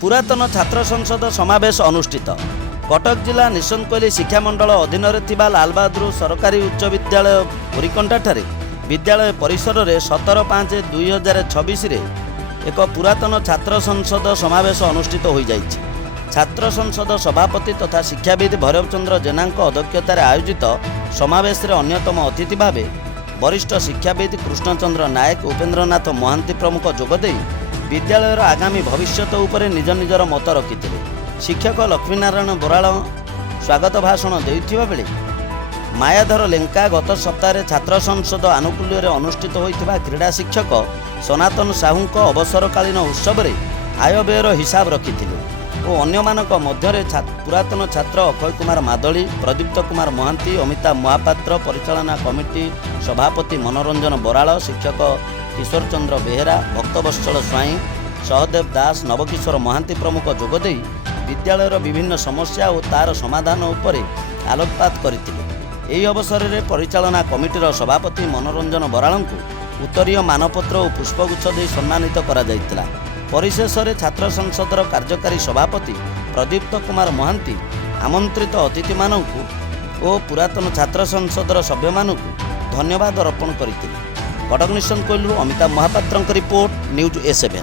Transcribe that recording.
पुरातन छात्र संसद समावेश अनुष्ठित कटक जिला निशंकोली शिक्षा मंडल अधीन लाल बहादुर सरकारी उच्च विद्यालय बोरीकंठाଠାରେ विद्यालय परिसर में 17/5/2026 एक पुरातन छात्र संसद समावेश अनुष्ठित हो जाइछि। छात्र संसद सभापति तथा शिक्षाविद भैरवचंद्र जेना अध्यक्षतार आयोजित समावेश अन्यतम अतिथि भाव वरिष्ठ शिक्षाविद कृष्णचंद्र नायक उपेन्द्रनाथ महांती प्रमुख जोगदे विद्यालयर आगामी भविष्यत उपरे निज निजर मत रखिते। शिक्षक लक्ष्मीनारायण बराळ स्वागत भाषण देउथिबा बेले मायाधर लेंका गत सप्ताह छात्र संसद आनुकूल्य अनुष्ठित होइथिबा क्रीड़ा शिक्षक सनातन साहूंक अवसरकालीन उत्सव में आय व्ययर हिसाब रखिथिले और अन्यमानक मध्यरे पुरातन छात्र अक्षय कुमार मादली, प्रदीप्त कुमार महांती, अमिताभ महापात्र, परिचालना कमिटी सभापति मनोरंजन बराळ, शिक्षक किशोर चंद्र बेहेरा, भक्तवत्सल स्वाई, सहदेव दास, नवकिशोर महांती प्रमुख जोगदे विद्यालयर विभिन्न समस्या और तार समाधान उपरे आलोकपात करथिले। एही अवसर में परिचालना कमिटीर सभापति मनोरंजन बराळ को उत्तरीय मानपत्र और पुष्पगुच्छ दे सम्मानित करा जायतिला। परिशेष में छात्र संसदर कार्यकारी सभापति प्रदीप्त कुमार महांती आमंत्रित अतिथि मानू और पुरातन छात्र संसदर सभ्य मानू धन्यवाद अर्पण करथिले। कटक निशंकोली Amitabh Mahapatra report news A7।